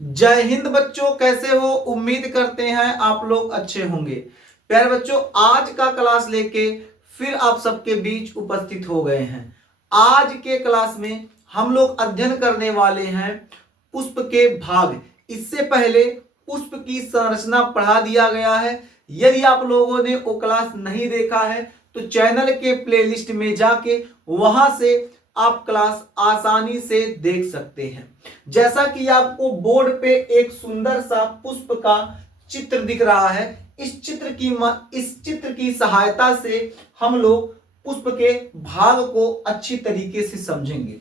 जय हिंद बच्चों, कैसे हो? उम्मीद करते हैं आप लोग अच्छे होंगे। प्यारे बच्चों, आज का क्लास लेके फिर आप सबके बीच उपस्थित हो गए हैं। आज के क्लास में हम लोग अध्ययन करने वाले हैं पुष्प के भाग। इससे पहले पुष्प की संरचना पढ़ा दिया गया है। यदि आप लोगों ने वो क्लास नहीं देखा है तो चैनल के प्लेलिस्ट में जाके वहां से आप क्लास आसानी से देख सकते हैं। जैसा कि आपको बोर्ड पे एक सुंदर सा पुष्प का चित्र दिख रहा है, इस चित्र की सहायता से हम लोग पुष्प के भाग को अच्छी तरीके से समझेंगे।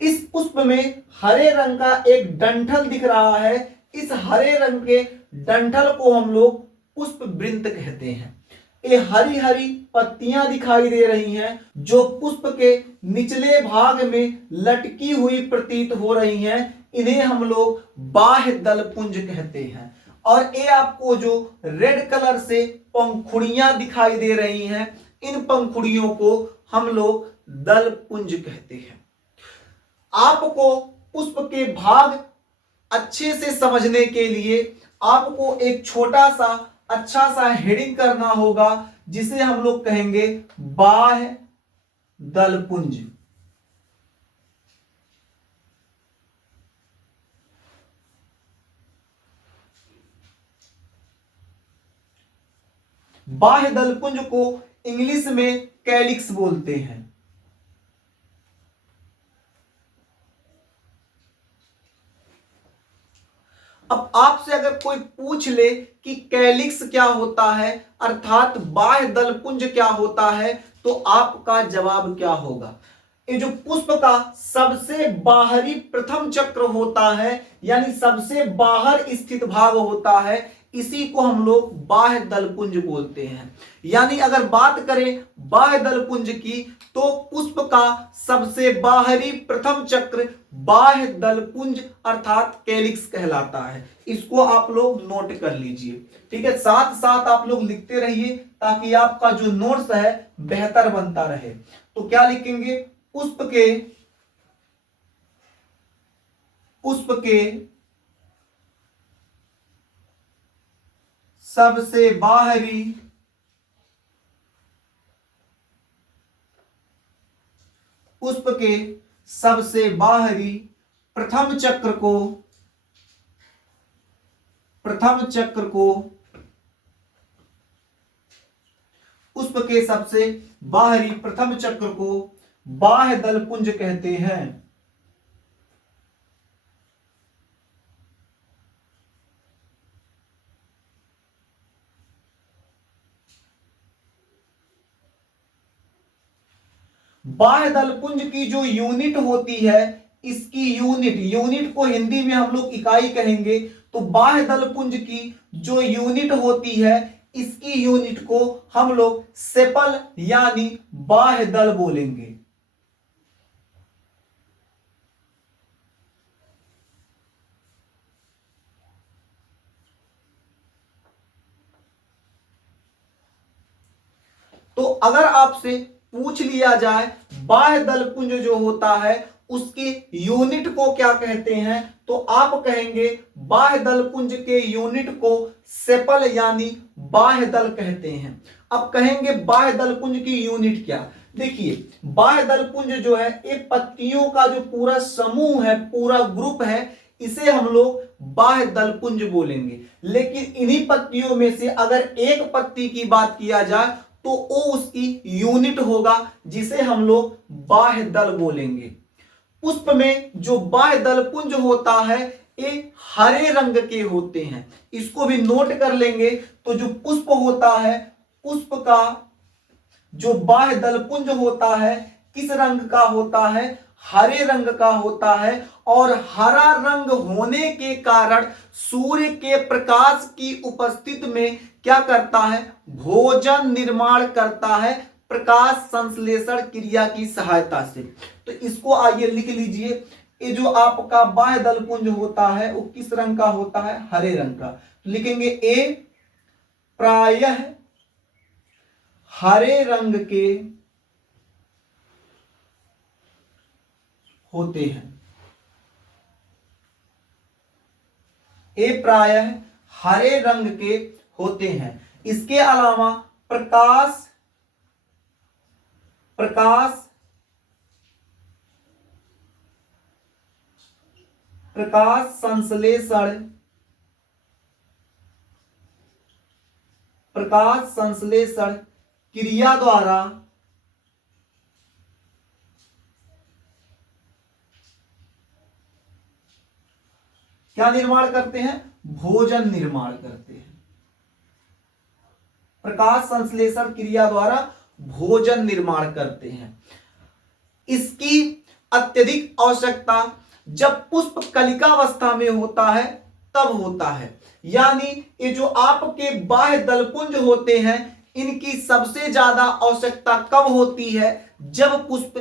इस पुष्प में हरे रंग का एक डंठल दिख रहा है। इस हरे रंग के डंठल को हम लोग पुष्प वृंत कहते हैं। ये हरी हरी पत्तियां दिखाई दे रही हैं जो पुष्प के निचले भाग में लटकी हुई प्रतीत हो रही हैं। इन्हें हम लोग बाह्य दल पुंज कहते हैं। और ये आपको जो रेड कलर से पंखुड़ियां दिखाई दे रही हैं, इन पंखुड़ियों को हम लोग दल पुंज कहते हैं। आपको पुष्प के भाग अच्छे से समझने के लिए आपको एक छोटा सा अच्छा सा हेडिंग करना होगा, जिसे हम लोग कहेंगे बाह्य दलपुंज। बाह्य दलपुंज को इंग्लिश में कैलिक्स बोलते हैं। अब आपसे अगर कोई पूछ ले कि कैलिक्स क्या होता है, अर्थात बाह्य दलपुंज क्या होता है, तो आपका जवाब क्या होगा? ये जो पुष्प का सबसे बाहरी प्रथम चक्र होता है, यानी सबसे बाहर स्थित भाग होता है, इसी को हम लोग बाह्य दलपुंज बोलते हैं। यानी अगर बात करें बाह्य दलपुंज की, तो पुष्प का सबसे बाहरी प्रथम चक्र बाह्य दलपुंज अर्थात कैलिक्स कहलाता है। इसको आप लोग नोट कर लीजिए, ठीक है। साथ साथ आप लोग लिखते रहिए ताकि आपका जो नोट्स है बेहतर बनता रहे। तो क्या लिखेंगे? पुष्प के सबसे बाहरी पुष्प के सबसे बाहरी प्रथम चक्र को पुष्प के सबसे बाहरी प्रथम चक्र को बाह्य दलपुंज कहते हैं। बाह्य दलपुंज की जो यूनिट होती है, इसकी यूनिट को हिंदी में हम लोग इकाई कहेंगे। तो बाह्य दलपुंज की जो यूनिट होती है, इसकी यूनिट को हम लोग सेपल यानी बाह्य दल बोलेंगे। तो अगर आपसे पूछ लिया जाए बाह्य दलपुंज जो होता है उसकी यूनिट को क्या कहते हैं, तो आप कहेंगे बाह्य दलपुंज के यूनिट को सेपल यानी बाह्य दल कहते हैं। अब कहेंगे बाह्य दलपुंज की यूनिट क्या? देखिए, बाह्य दलपुंज जो है ये पत्तियों का जो पूरा समूह है, पूरा ग्रुप है, इसे हम लोग बाह्य दलपुंज बोलेंगे। लेकिन इन्हीं पत्तियों में से अगर एक पत्ती की बात किया जाए तो वो उसकी यूनिट होगा, जिसे हम लोग बाह्य दल बोलेंगे। पुष्प में जो बाह्य दलपुंज होता है ये हरे रंग के होते हैं। इसको भी नोट कर लेंगे। तो जो पुष्प होता है, पुष्प का जो बाह्य दलपुंज होता है किस रंग का होता है? हरे रंग का होता है। और हरा रंग होने के कारण सूर्य के प्रकाश की उपस्थिति में क्या करता है? भोजन निर्माण करता है प्रकाश संश्लेषण क्रिया की सहायता से। तो इसको आइए लिख लीजिए। ये जो आपका बाह्य दलपुंज होता है वो किस रंग का होता है? हरे रंग का। तो लिखेंगे ए प्रायः हरे रंग के होते हैं। ये प्रायः हरे रंग के होते हैं। इसके अलावा प्रकाश प्रकाश प्रकाश संश्लेषण क्रिया द्वारा क्या निर्माण करते हैं? भोजन निर्माण करते हैं। प्रकाश संश्लेषण क्रिया द्वारा भोजन निर्माण करते हैं। इसकी अत्यधिक आवश्यकता जब पुष्प कलिकावस्था में होता है तब होता है। यानी ये जो आपके बाह्य दलपुंज होते हैं, इनकी सबसे ज्यादा आवश्यकता कब होती है? जब पुष्प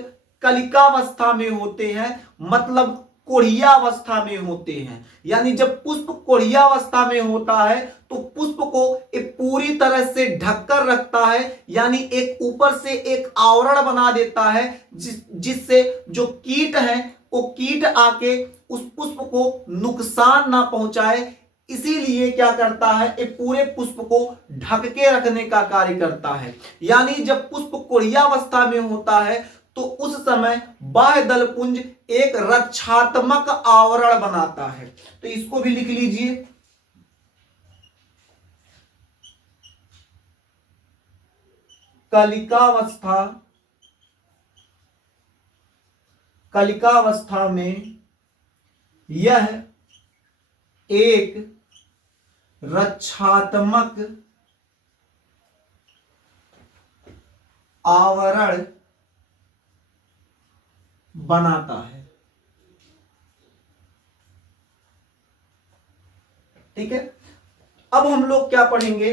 कलिकावस्था में होते हैं, मतलब कोढ़ियावस्था में होते हैं। यानी जब पुष्प कोढ़ियावस्था में होता है तो पुष्प को एक पूरी तरह से ढककर रखता है, यानी एक ऊपर से एक आवरण बना देता है जिससे जो कीट हैं वो कीट आके उस पुष्प को नुकसान ना पहुंचाए। इसीलिए क्या करता है? ये पूरे पुष्प को ढक के रखने का कार्य करता है। यानी जब पुष्प कोढ़ियावस्था में होता है तो उस समय बाह्य दलपुंज एक रक्षात्मक आवरण बनाता है। तो इसको भी लिख लीजिए। कलिकावस्था में यह एक रक्षात्मक आवरण बनाता है। ठीक है, अब हम लोग क्या पढ़ेंगे?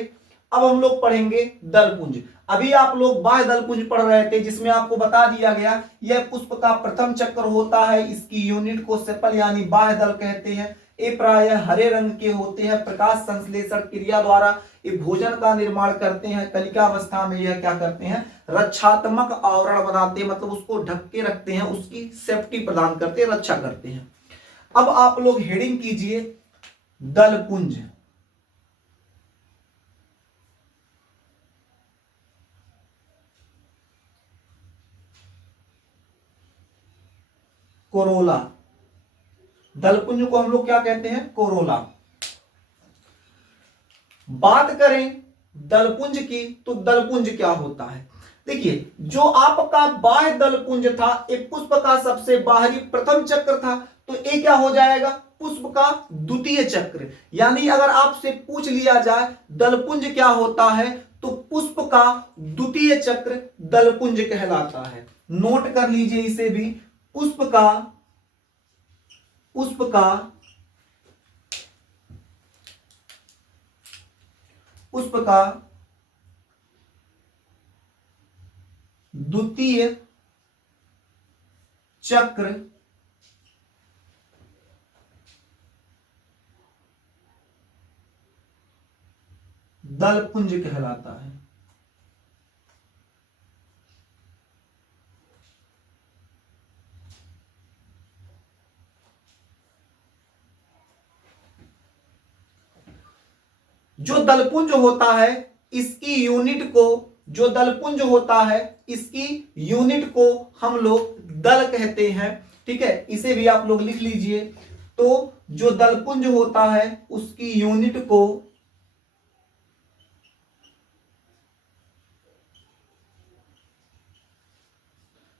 अब हम लोग पढ़ेंगे दलपुंज। अभी आप लोग बाह्य दलपुंज पढ़ रहे थे जिसमें आपको बता दिया गया यह पुष्प का प्रथम चक्र होता है। इसकी यूनिट को सेपल यानी बाह्य दल कहते हैं। ये प्रायः हरे रंग के होते हैं। प्रकाश संश्लेषण क्रिया द्वारा ये भोजन का निर्माण करते हैं। कलिकावस्था में यह क्या करते हैं? रक्षात्मक आवरण बनाते हैं, मतलब उसको ढक के रखते हैं, उसकी सेफ्टी प्रदान करते हैं, रक्षा करते हैं। अब आप लोग हेडिंग कीजिए दलपुंज। कोरोला। दलपुंज को हम लोग क्या कहते हैं? कोरोला। बात करें दलपुंज की तो दलपुंज क्या होता है? देखिए, जो आपका बाह्य दलपुंज था, एक पुष्प का सबसे बाहरी प्रथम चक्र था, तो ये क्या हो जाएगा? पुष्प का द्वितीय चक्र। यानी अगर आपसे पूछ लिया जाए दलपुंज क्या होता है, तो पुष्प का द्वितीय चक्र दलपुंज कहलाता है। नोट कर लीजिए इसे भी। पुष्प का द्वितीय चक्र दलपुंज कहलाता है। जो दलपुंज होता है इसकी यूनिट को हम लोग दल कहते हैं। ठीक है, इसे भी आप लोग लिख लीजिए। तो जो दलपुंज होता है उसकी यूनिट को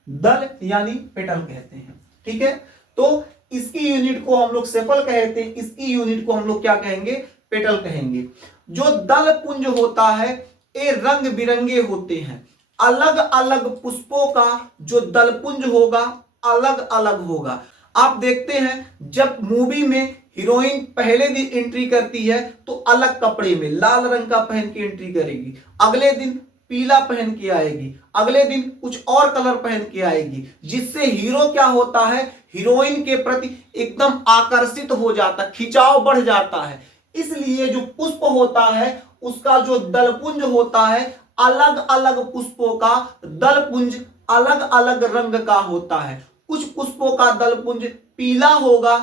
दल यानी पेटल कहते हैं। ठीक है, तो इसकी यूनिट को हम लोग सेपल कहते हैं, इसकी यूनिट को हम लोग क्या कहेंगे? पेटल कहेंगे। जो दलपुंज होता है ये रंग बिरंगे होते हैं। अलग अलग पुष्पों का जो दलपुंज होगा अलग अलग होगा। आप देखते हैं जब मूवी में हीरोइन पहले दिन एंट्री करती है तो अलग कपड़े में लाल रंग का पहन के एंट्री करेगी, अगले दिन पीला पहन के आएगी, अगले दिन कुछ और कलर पहन के आएगी, जिससे हीरो क्या होता है? हीरोइन के प्रति एकदम आकर्षित हो जाता, खिंचाव बढ़ जाता है। इसलिए जो पुष्प होता है उसका जो दलपुंज होता है अलग अलग पुष्पों का दलपुंज अलग अलग रंग का होता है। कुछ पुष्पों का दलपुंज पीला होगा,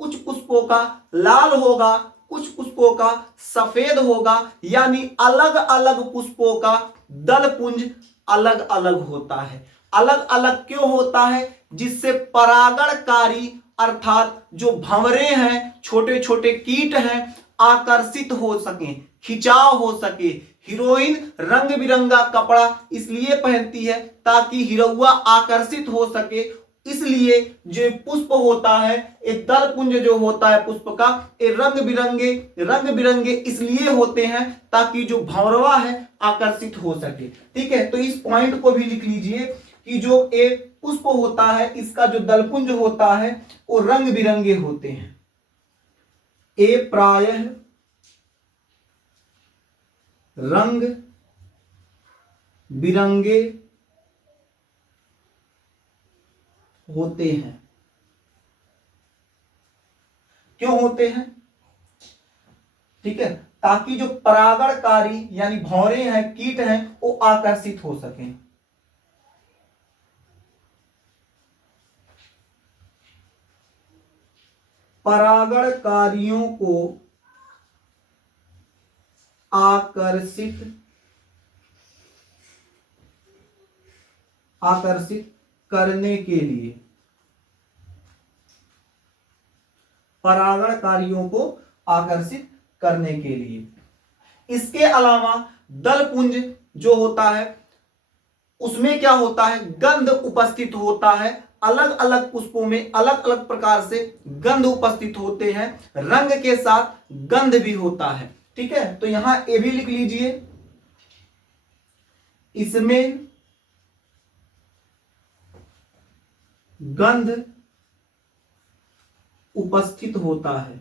कुछ पुष्पों का लाल होगा, कुछ पुष्पों का सफेद होगा, यानी अलग अलग पुष्पों का दल पुंज अलग अलग होता है। अलग अलग क्यों होता है? जिससे परागणकारी अर्थात जो भंवरे हैं, छोटे छोटे कीट हैं, आकर्षित हो सके, खिंचाव हो सके। हीरोइन रंग बिरंगा कपड़ा इसलिए पहनती है ताकि हीरोआ आकर्षित हो सके। इसलिए जो पुष्प होता है, एक दल पुंज जो होता है पुष्प का, ये रंग बिरंगे इसलिए होते हैं ताकि जो भंवरवा है आकर्षित हो सके। ठीक है, तो इस पॉइंट को भी लिख लीजिए कि जो एक पुष्प होता है, इसका जो दलपुंज होता है वो रंग बिरंगे होते हैं। ये प्रायः रंग बिरंगे होते हैं। क्यों होते हैं? ठीक है, ताकि जो परागणकारी यानी भौरे हैं, कीट हैं, वो आकर्षित हो सकें। परागणकारियों को आकर्षित करने के लिए, परागणकारियों को आकर्षित करने के लिए। इसके अलावा दलपुंज जो होता है उसमें क्या होता है? गंध उपस्थित होता है। अलग अलग पुष्पों में अलग अलग प्रकार से गंध उपस्थित होते हैं, रंग के साथ गंध भी होता है। ठीक है, तो यहां ये भी लिख लीजिए, इसमें गंध उपस्थित होता है।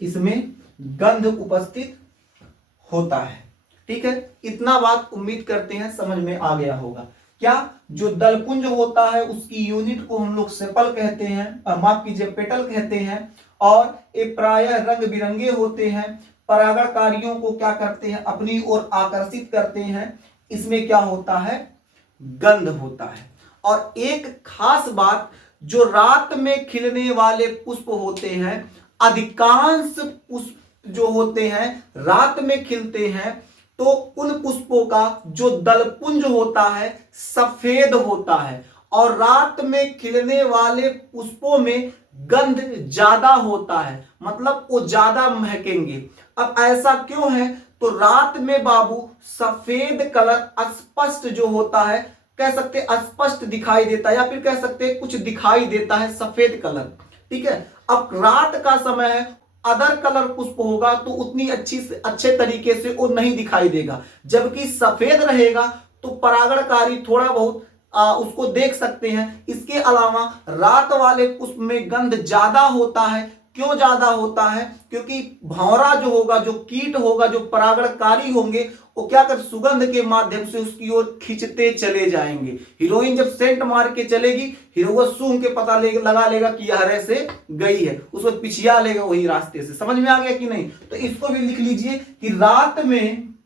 इसमें गंध उपस्थित होता है। ठीक है, इतना बात उम्मीद करते हैं समझ में आ गया होगा। क्या जो दलपुंज होता है उसकी यूनिट को हम लोग सेपल कहते हैं, माफ कीजिए पेटल कहते हैं, और ये प्रायः रंग बिरंगे होते हैं। परागणकारियों को क्या करते हैं? अपनी ओर आकर्षित करते हैं। इसमें क्या होता है? गंध होता है। और एक खास बात, जो रात में खिलने वाले पुष्प होते हैं, अधिकांश पुष्प जो होते हैं रात में खिलते हैं, तो उन पुष्पों का जो दलपुंज होता है सफेद होता है, और रात में खिलने वाले पुष्पों में गंध ज्यादा होता है, मतलब वो ज्यादा महकेंगे। अब ऐसा क्यों है? तो रात में बाबू सफेद कलर स्पष्ट जो होता है, कह सकते स्पष्ट दिखाई देता है, या फिर कह सकते कुछ दिखाई देता है सफेद कलर। ठीक है, अब रात का समय है, अदर कलर पुष्प होगा तो उतनी अच्छे तरीके से वो नहीं दिखाई देगा, जबकि सफेद रहेगा तो परागणकारी थोड़ा बहुत उसको देख सकते हैं। इसके अलावा रात वाले पुष्प में गंध ज्यादा होता है। क्यों ज्यादा होता है? क्योंकि भंवरा जो होगा, जो कीट होगा, जो परागणकारी होंगे, वो क्या कर सुगंध के माध्यम से उसकी ओर खींचते चले जाएंगे। हीरोइन जब सेंट मार के चलेगी, हीरो सूंघ के पता लगा लेगा कि यह से गई है, उसको पिछिया लेगा वही रास्ते से। समझ में आ गया कि नहीं? तो इसको भी लिख लीजिए कि रात में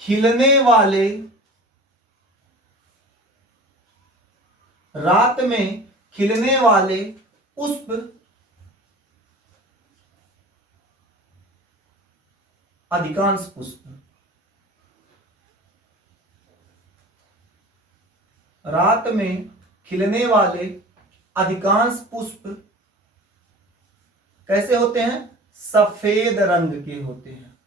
खिलने वाले, रात में खिलने वाले पुष्प अधिकांश पुष्प, रात में खिलने वाले अधिकांश पुष्प कैसे होते हैं? सफेद रंग के होते हैं,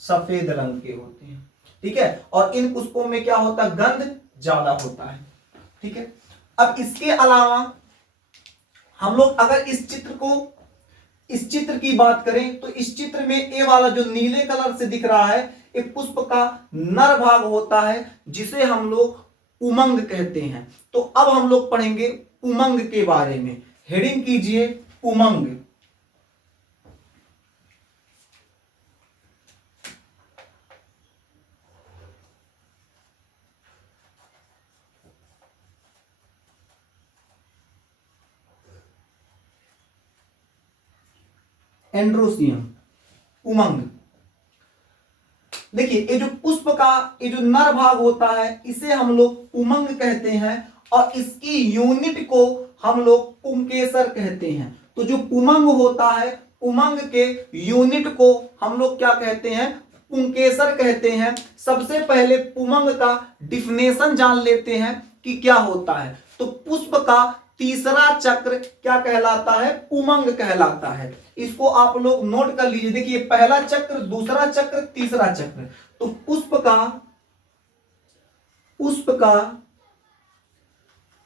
सफेद रंग के होते हैं। ठीक है, और इन पुष्पों में क्या होता है? गंध ज्यादा होता है। ठीक है, अब इसके अलावा हम लोग अगर इस चित्र की बात करें, तो इस चित्र में ये वाला जो नीले कलर से दिख रहा है, एक पुष्प का नर भाग होता है जिसे हम लोग उमंग कहते हैं। तो अब हम लोग पढ़ेंगे उमंग के बारे में। हेडिंग कीजिए उमंग। एंड्रोसियम। उमंग। देखिए ये जो पुष्प का ये जो नर भाग होता है इसे हम लोग उमंग कहते हैं और इसकी यूनिट को हम लोग पुंकेसर कहते हैं। तो जो पुमंग होता है उमंग के यूनिट को हम लोग क्या कहते हैं, पुंकेसर कहते हैं। सबसे पहले पुमंग का डिफिनेशन जान लेते हैं कि क्या होता है। तो पुष्प का तीसरा चक्र क्या कहलाता है, पुमंग कहलाता है। इसको आप लोग नोट कर लीजिए। देखिए पहला चक्र, दूसरा चक्र, तीसरा चक्र। तो पुष्प का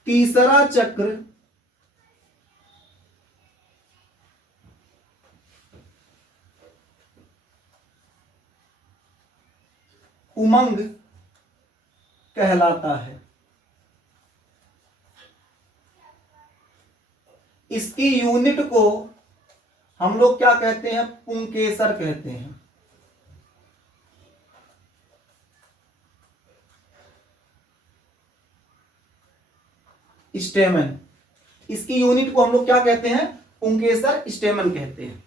तीसरा चक्र उमंग कहलाता है। इसकी यूनिट को हम लोग क्या कहते हैं, पुंकेसर कहते हैं। स्टेमन, इसकी यूनिट को हम लोग क्या कहते हैं, पुंकेसर स्टेमन कहते हैं।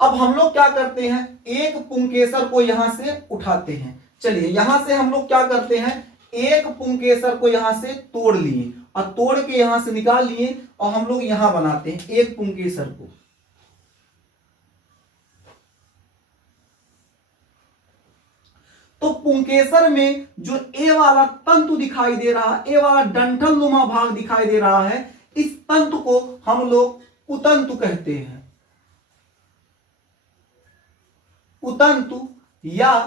अब हम लोग क्या करते हैं, एक पुंकेसर को यहां से उठाते हैं। चलिए यहां से हम लोग क्या करते हैं, एक पुंकेसर को यहां से तोड़ लिए और तोड़ के यहां से निकाल लिए और हम लोग यहां बनाते हैं एक पुंकेसर को। तो पुंकेसर में जो ए वाला तंतु दिखाई दे रहा है, ए वाला डंठल नुमा भाग दिखाई दे रहा है, इस तंतु को हम लोग कुतंतु कहते हैं। कुतंतु या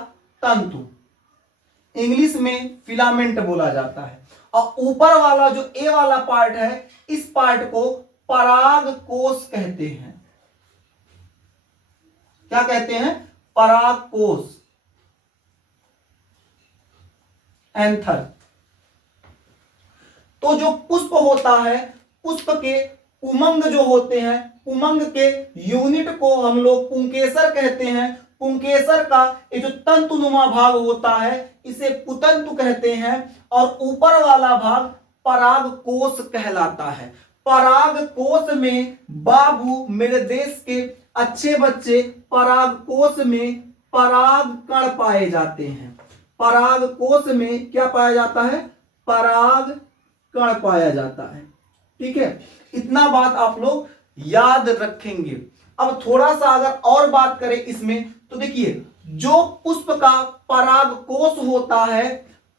तंतु, इंग्लिश में फिलामेंट बोला जाता है। और ऊपर वाला जो ए वाला पार्ट है, इस पार्ट को परागकोश कहते हैं। क्या कहते हैं, परागकोश, एंथर। तो जो पुष्प होता है, पुष्प के उमंग जो होते हैं, उमंग के यूनिट को हम लोग पुंकेसर कहते हैं। पुंकेसर का ये जो तंतुनुमा भाग होता है इसे पुतंतु कहते हैं और ऊपर वाला भाग परागकोश कहलाता है। परागकोश में बाबू मेरे देश के अच्छे बच्चे, परागकोश में पराग कण पाए जाते हैं। परागकोश में क्या पाया जाता है, पराग कण पाया जाता है। ठीक है, इतना बात आप लोग याद रखेंगे। अब थोड़ा सा अगर और बात करें इसमें, तो देखिए जो पुष्प का परागकोश होता है,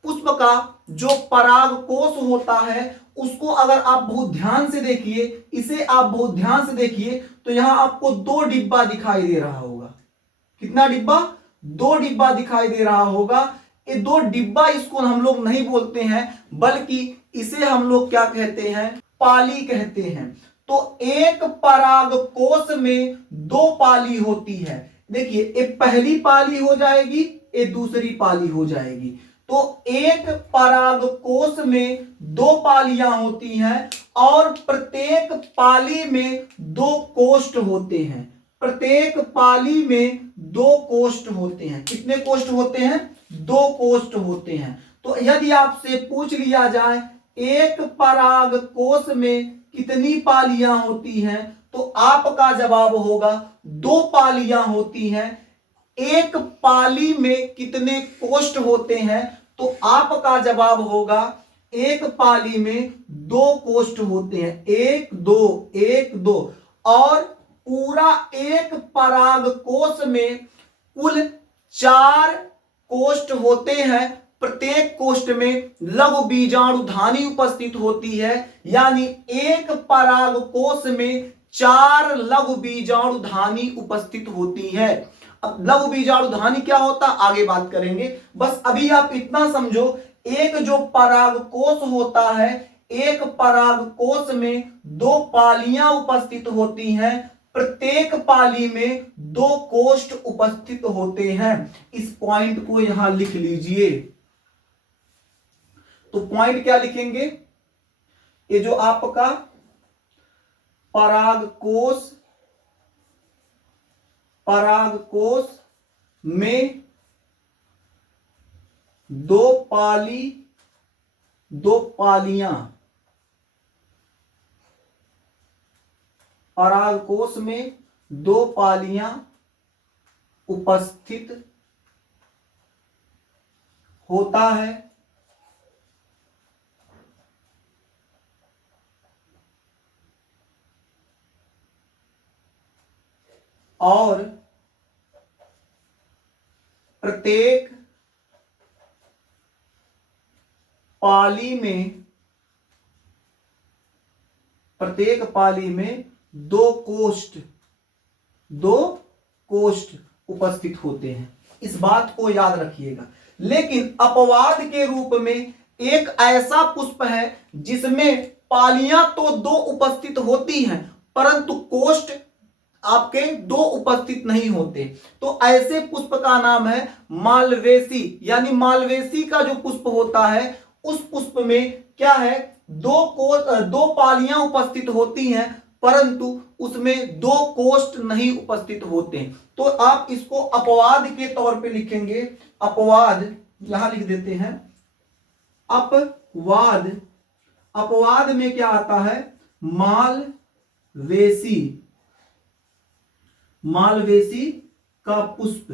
पुष्प का जो परागकोश होता है उसको अगर आप बहुत ध्यान से देखिए, इसे आप बहुत ध्यान से देखिए, तो यहां आपको दो डिब्बा दिखाई दे रहा होगा। कितना डिब्बा, दो डिब्बा दिखाई दे रहा होगा। ये दो डिब्बा इसको हम लोग नहीं बोलते हैं, बल्कि इसे हम लोग क्या कहते हैं, पाली कहते हैं। तो एक परागकोश में दो पाली होती है। देखिए एक पहली पाली हो जाएगी, एक दूसरी पाली हो जाएगी। तो एक परागकोश में दो पालियां होती हैं और प्रत्येक पाली में दो कोष्ठ होते हैं। प्रत्येक पाली में दो कोष्ठ होते हैं। कितने कोष्ठ होते हैं, दो कोष्ठ होते हैं। तो यदि आपसे पूछ लिया जाए एक परागकोश में कितनी पालियां होती हैं, तो आपका जवाब होगा दो पालियां होती हैं। एक पाली में कितने कोष्ठ होते हैं, तो आपका जवाब होगा एक पाली में दो कोष्ठ होते हैं, एक दो, एक दो। और पूरा एक परागकोश में कुल 4 कोष्ठ होते हैं। प्रत्येक कोष्ठ में लघु बीजाणु धानी उपस्थित होती है, यानी एक परागकोश में 4 लघु बीजाणु धानी उपस्थित होती है। अब लघु बीजाणु धानी क्या होता आगे बात करेंगे, बस अभी आप इतना समझो। एक जो परागकोश होता है, एक परागकोश में दो पालियां उपस्थित होती हैं। प्रत्येक पाली में दो कोष्ठ उपस्थित होते हैं। इस पॉइंट को यहां लिख लीजिए। तो पॉइंट क्या लिखेंगे, ये जो आपका परागकोश में दो पालियां, परागकोश में दो पालियां उपस्थित होता है और प्रत्येक पाली में दो कोष्ठ उपस्थित होते हैं। इस बात को याद रखिएगा। लेकिन अपवाद के रूप में एक ऐसा पुष्प है जिसमें पालियां तो दो उपस्थित होती हैं परंतु कोष्ठ आपके दो उपस्थित नहीं होते। तो ऐसे पुष्प का नाम है मालवेसी। यानी मालवेसी का जो पुष्प होता है उस पुष्प में क्या है, दो पालियां उपस्थित होती हैं परंतु उसमें दो कोष्ठ नहीं उपस्थित होते। तो आप इसको अपवाद के तौर पे लिखेंगे। अपवाद यहां लिख देते हैं। अपवाद में क्या आता है, मालवेसी का पुष्प।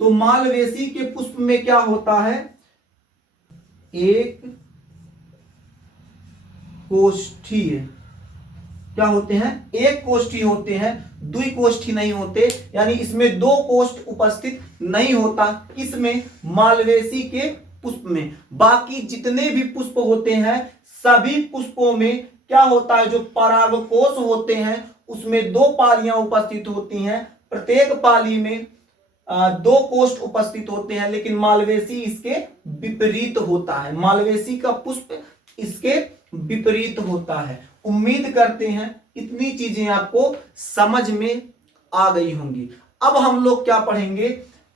तो मालवेसी के पुष्प में क्या होता है, एक कोष्ठीय क्या होते हैं, एक कोष्ठी होते हैं, द्विकोष्ठी नहीं होते। यानी इसमें दो कोष्ठ उपस्थित नहीं होता। किसमें, मालवेसी के पुष्प में। बाकी जितने भी पुष्प होते हैं सभी पुष्पों में क्या होता है, जो परागकोश होते हैं उसमें दो पालियां उपस्थित होती हैं। प्रत्येक पाली में दो कोष्ठ उपस्थित होते हैं। लेकिन मालवेसी इसके विपरीत होता है। मालवेसी का पुष्प इसके विपरीत होता है। उम्मीद करते हैं इतनी चीजें आपको समझ में आ गई होंगी। अब हम लोग क्या पढ़ेंगे,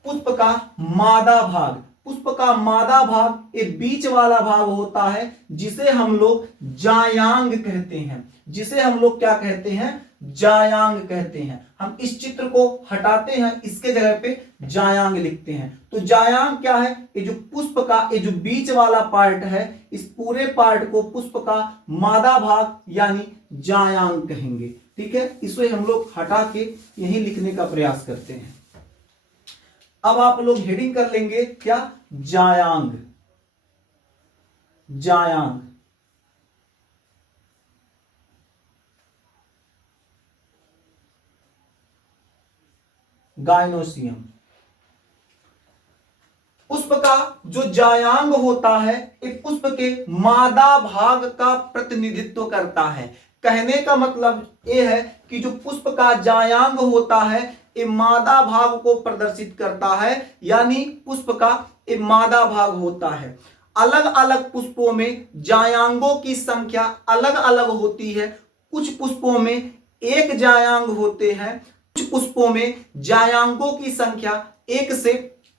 पुष्प का मादा भाग। पुष्प का मादा भाग एक बीच वाला भाग होता है जिसे हम लोग जायांग कहते हैं। जिसे हम लोग क्या कहते हैं, जायांग कहते हैं। हम इस चित्र को हटाते हैं, इसके जगह पे जायांग लिखते हैं। तो जायांग क्या है, ये जो पुष्प का ये जो बीच वाला पार्ट है, इस पूरे पार्ट को पुष्प का मादा भाग यानी जायांग कहेंगे। ठीक है, इसे हम लोग हटा के यही लिखने का प्रयास करते हैं। अब आप लोग हेडिंग कर लेंगे क्या, जायांग। गायनोसियम। पुष्प का जो जायांग होता है एक पुष्प के मादा भाग का प्रतिनिधित्व करता है। कहने का मतलब यह है कि जो पुष्प का जायांग होता है ये मादा भाग को प्रदर्शित करता है। यानी पुष्प का एक मादा भाग होता है। अलग अलग पुष्पों में जायांगों की संख्या अलग अलग होती है। कुछ पुष्पों में एक जायांग होते हैं, कुछ पुष्पों में जायांगों की संख्या एक से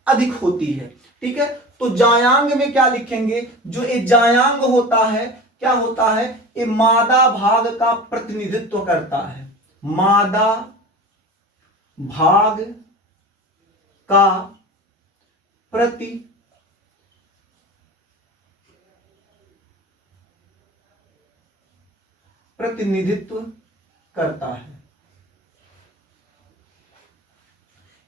अधिक होती है। ठीक है, तो जायांग में क्या लिखेंगे, जो ये जायांग होता है क्या होता है, ये मादा भाग का प्रतिनिधित्व करता है। मादा भाग का प्रतिनिधित्व करता है।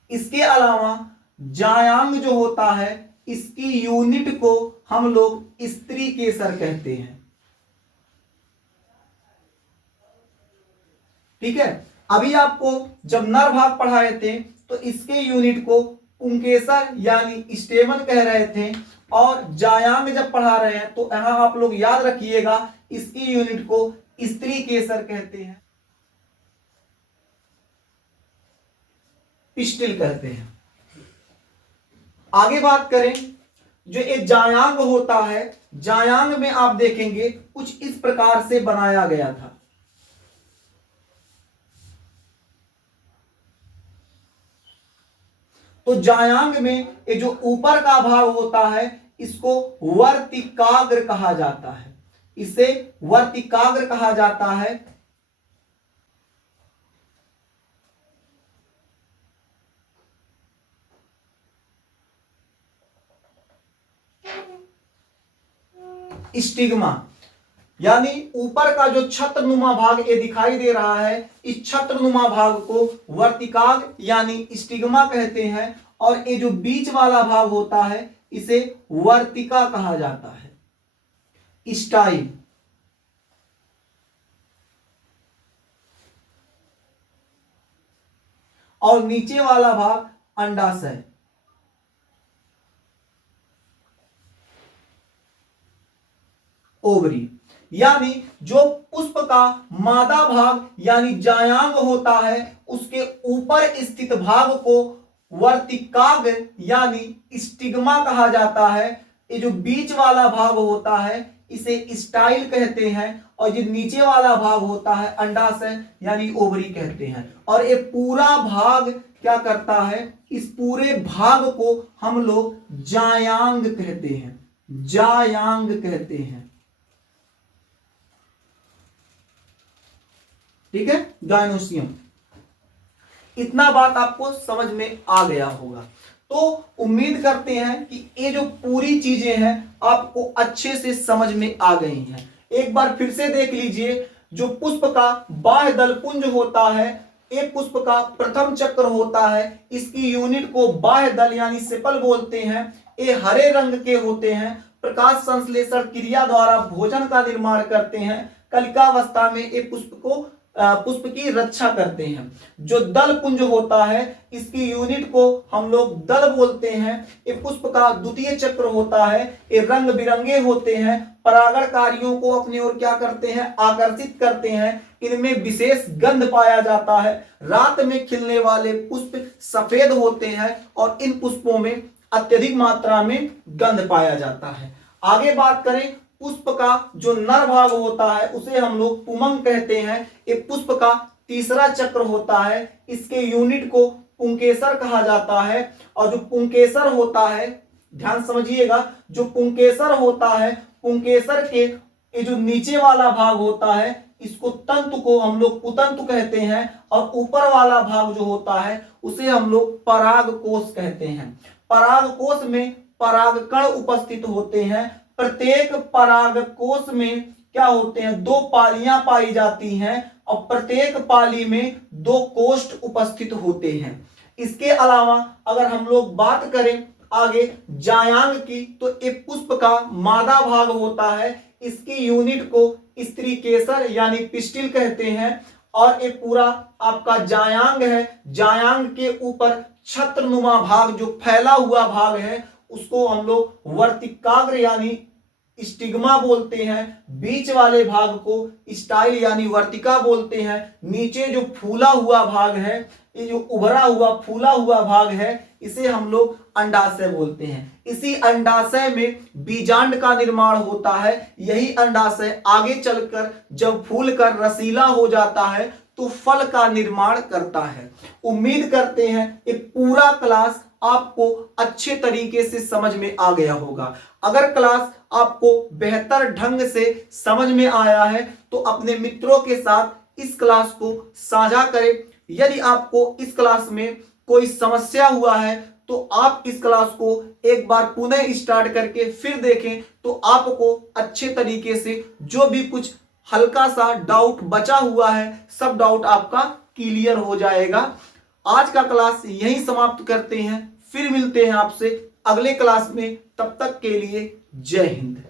इसके अलावा जायांग जो होता है इसकी यूनिट को हम लोग स्त्री केसर कहते हैं। ठीक है, अभी आपको जब नर भाग पढ़ाए थे तो इसके यूनिट को पुंकेसर यानी स्टेमन कह रहे थे, और जायांग जब पढ़ा रहे हैं तो यहां आप लोग याद रखिएगा इसकी यूनिट को स्त्री केसर कहते हैं, पिस्टिल कहते हैं। आगे बात करें, जो एक जायांग होता है, जायांग में आप देखेंगे कुछ इस प्रकार से बनाया गया था। तो जायांग में ये जो ऊपर का भाग होता है इसको वर्तिकाग्र कहा जाता है। इसे वर्तिकाग्र कहा जाता है। स्टिग्मा, यानी ऊपर का जो छत्रनुमा भाग ये दिखाई दे रहा है, इस छत्रनुमा भाग को वर्तिकाग्र यानी स्टिग्मा कहते हैं, और ये जो बीच वाला भाग होता है इसे वर्तिका कहा जाता है, स्टाइल। और नीचे वाला भाग अंडाशय। ओवरी। यानी जो पुष्प का मादा भाग यानी जायांग होता है उसके ऊपर स्थित भाग को वर्तिकाग्र यानी स्टिग्मा कहा जाता है। ये जो बीच वाला भाग होता है इसे स्टाइल कहते हैं, और ये नीचे वाला भाग होता है अंडाशय यानी ओवरी कहते हैं। और ये पूरा भाग क्या करता है, इस पूरे भाग को हम लोग जायांग कहते हैं, जायांग कहते हैं। ठीक है, गायनोसियम। इतना बात आपको समझ में आ गया होगा। तो उम्मीद करते हैं कि ये जो पूरी चीजें हैं आपको अच्छे से समझ में आ गई हैं। एक बार फिर से देख लीजिए, जो पुष्प का बाह्य दल पुंज होता है, एक पुष्प का प्रथम चक्र होता है, इसकी यूनिट को बाह्य दल यानी सेपल बोलते हैं। ये हरे रंग के होते हैं, प्रकाश संश्लेषण क्रिया द्वारा भोजन का निर्माण करते हैं। कलिकावस्था में ये पुष्प की रक्षा करते हैं। जो दल पुंज होता है इसकी यूनिट को हम लोग दल बोलते हैं। ये पुष्प का द्वितीय चक्र होता है, ये रंग बिरंगे होते हैं, परागणकारियों को अपनी ओर क्या करते हैं, आकर्षित करते हैं। इनमें विशेष गंध पाया जाता है। रात में खिलने वाले पुष्प सफेद होते हैं और इन पुष्पों में अत्यधिक मात्रा में गंध पाया जाता है। आगे बात करें, पुष्प का जो नर भाग होता है उसे हम लोग पुमंग कहते हैं। ये पुष्प का तीसरा चक्र होता है, इसके यूनिट को पुंकेसर कहा जाता है। और जो पुंकेसर होता है, ध्यान समझिएगा, जो पुंकेसर होता है, पुंकेसर के ये जो नीचे वाला भाग होता है इसको तंतु को हम लोग पुतंतु कहते हैं, और ऊपर वाला भाग जो होता है उसे हम लोग परागकोश कहते हैं। परागकोश में परागकण उपस्थित होते हैं। प्रत्येक परागकोश में क्या होते हैं, दो पालियां पाई जाती हैं, और प्रत्येक पाली में दो कोष्ठ उपस्थित होते हैं। इसके अलावा अगर हम लोग बात करें आगे जायांग की, तो एक पुष्प का मादा भाग होता है, इसकी यूनिट को स्त्री केसर यानी पिस्टिल कहते हैं। और एक पूरा आपका जायांग है, जायांग के ऊपर छत्रनुमा भाग जो फैला हुआ भाग है उसको हम लोग वर्तिकाग्र यानी स्टिग्मा बोलते हैं। बीच वाले भाग को स्टाइल यानी वर्तिका बोलते हैं। नीचे जो फूला हुआ भाग है, ये जो उभरा हुआ फूला हुआ भाग है, इसे हम लोग अंडाशय बोलते हैं। इसी अंडाशय में बीजांड का निर्माण होता है। यही अंडाशय आगे चलकर जब फूलकर रसीला हो जाता है तो फल का निर्माण करता है। उम्मीद करते हैं ये पूरा क्लास आपको अच्छे तरीके से समझ में आ गया होगा। अगर क्लास आपको बेहतर ढंग से समझ में आया है तो अपने मित्रों के साथ इस क्लास को साझा करें। यदि आपको इस क्लास में कोई समस्या हुआ है तो आप इस क्लास को एक बार पुनः स्टार्ट करके फिर देखें, तो आपको अच्छे तरीके से जो भी कुछ हल्का सा डाउट बचा हुआ है सब डाउट आपका क्लियर हो जाएगा। आज का क्लास यहीं समाप्त करते हैं, फिर मिलते हैं आपसे अगले क्लास में। तब तक के लिए जय हिंद।